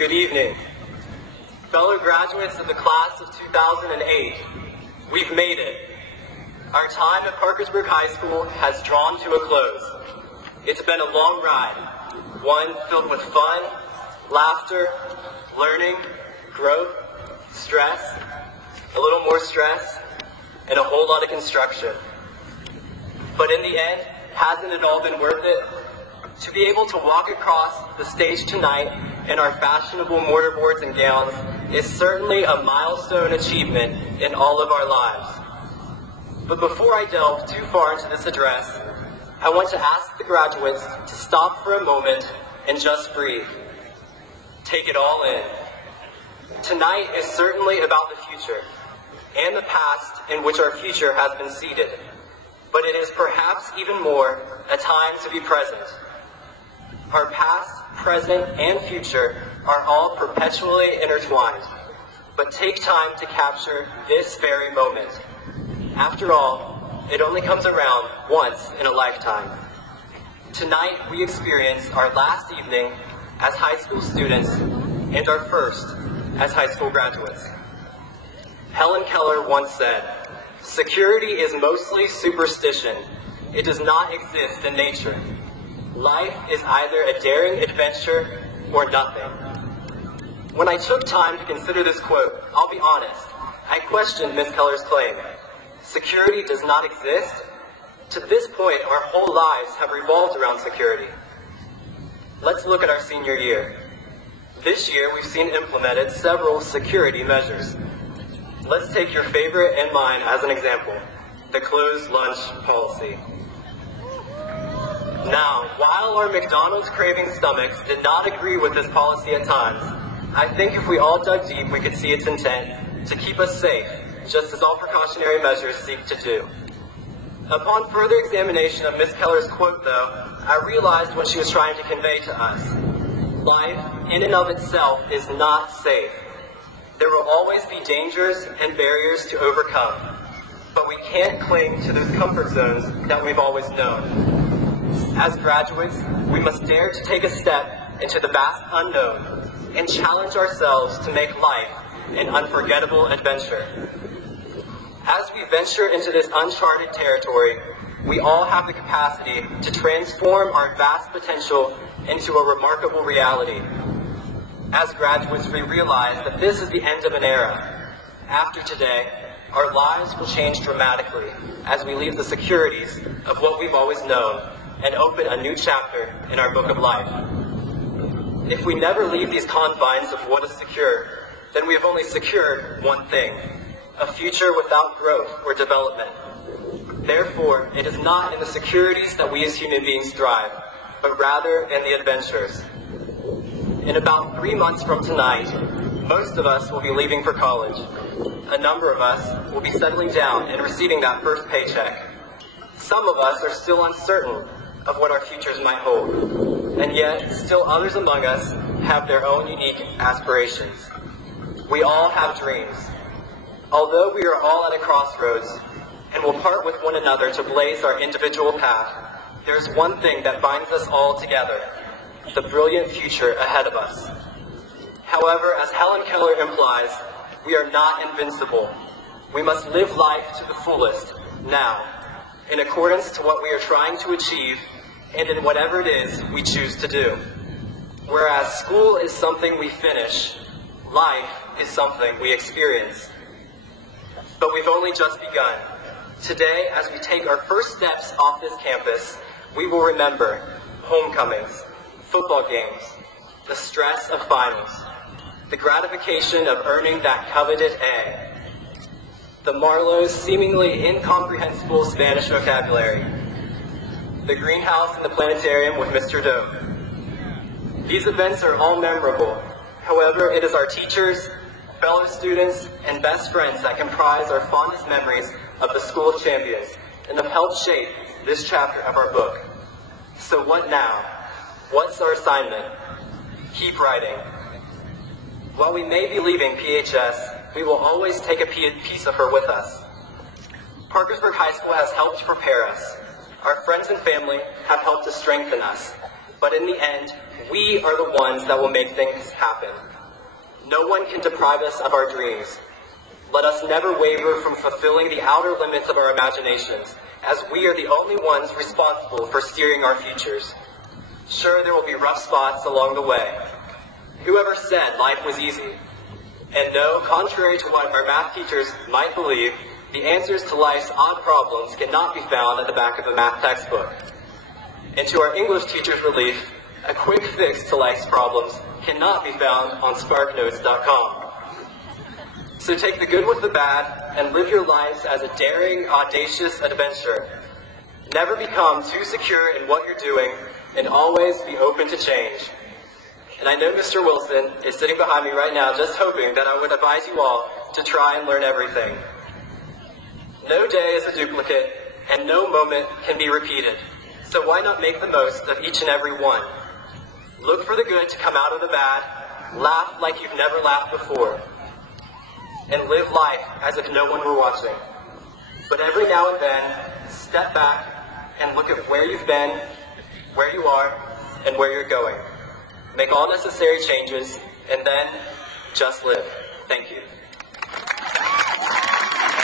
Good evening. Fellow graduates of the class of 2008, we've made it. Our time at Parkersburg High School has drawn to a close. It's been a long ride, one filled with fun, laughter, learning, growth, stress, a little more stress, and a whole lot of construction. But in the end, hasn't it all been worth it? To be able to walk across the stage tonight in our fashionable mortarboards and gowns is certainly a milestone achievement in all of our lives. But before I delve too far into this address, I want to ask the graduates to stop for a moment and just breathe. Take it all in. Tonight is certainly about the future and the past in which our future has been seated. But it is perhaps even more a time to be present. Our past, present, and future are all perpetually intertwined. But take time to capture this very moment. After all, it only comes around once in a lifetime. Tonight, we experience our last evening as high school students and our first as high school graduates. Helen Keller once said, "Security is mostly superstition. It does not exist in nature. Life is either a daring adventure or nothing." When I took time to consider this quote, I'll be honest, I questioned Ms. Keller's claim. Security does not exist? To this point, our whole lives have revolved around security. Let's look at our senior year. This year, we've seen implemented several security measures. Let's take your favorite and mine as an example, the closed lunch policy. Now, while our McDonald's craving stomachs did not agree with this policy at times, I think if we all dug deep, we could see its intent to keep us safe, just as all precautionary measures seek to do. Upon further examination of Ms. Keller's quote, though, I realized what she was trying to convey to us. Life, in and of itself, is not safe. There will always be dangers and barriers to overcome, but we can't cling to those comfort zones that we've always known. As graduates, we must dare to take a step into the vast unknown and challenge ourselves to make life an unforgettable adventure. As we venture into this uncharted territory, we all have the capacity to transform our vast potential into a remarkable reality. As graduates, we realize that this is the end of an era. After today, our lives will change dramatically as we leave the securities of what we've always known and open a new chapter in our book of life. If we never leave these confines of what is secure, then we have only secured one thing, a future without growth or development. Therefore, it is not in the securities that we as human beings thrive, but rather in the adventures. In about 3 months from tonight, most of us will be leaving for college. A number of us will be settling down and receiving that first paycheck. Some of us are still uncertain of what our futures might hold, and yet still others among us have their own unique aspirations. We all have dreams. Although we are all at a crossroads and will part with one another to blaze our individual path, there is one thing that binds us all together, the brilliant future ahead of us. However, as Helen Keller implies, we are not invincible. We must live life to the fullest, now, in accordance to what we are trying to achieve and in whatever it is we choose to do. Whereas school is something we finish, life is something we experience. But we've only just begun. Today, as we take our first steps off this campus, we will remember homecomings, football games, the stress of finals, the gratification of earning that coveted A, the Marlowe's seemingly incomprehensible Spanish vocabulary, the greenhouse and the planetarium with Mr. Doe. These events are all memorable. However, it is our teachers, fellow students, and best friends that comprise our fondest memories of the School of Champions and have helped shape this chapter of our book. So what now? What's our assignment? Keep writing. While we may be leaving PHS, we will always take a piece of her with us. Parkersburg High School has helped prepare us. Our friends and family have helped to strengthen us. But in the end, we are the ones that will make things happen. No one can deprive us of our dreams. Let us never waver from fulfilling the outer limits of our imaginations, as we are the only ones responsible for steering our futures. Sure, there will be rough spots along the way. Whoever said life was easy? And no, contrary to what our math teachers might believe, the answers to life's odd problems cannot be found at the back of a math textbook. And to our English teacher's relief, a quick fix to life's problems cannot be found on sparknotes.com. So take the good with the bad and live your lives as a daring, audacious adventure. Never become too secure in what you're doing and always be open to change. And I know Mr. Wilson is sitting behind me right now just hoping that I would advise you all to try and learn everything. No day is a duplicate and no moment can be repeated. So why not make the most of each and every one? Look for the good to come out of the bad, laugh like you've never laughed before, and live life as if no one were watching. But every now and then, step back and look at where you've been, where you are, and where you're going. Make all necessary changes, and then just live. Thank you.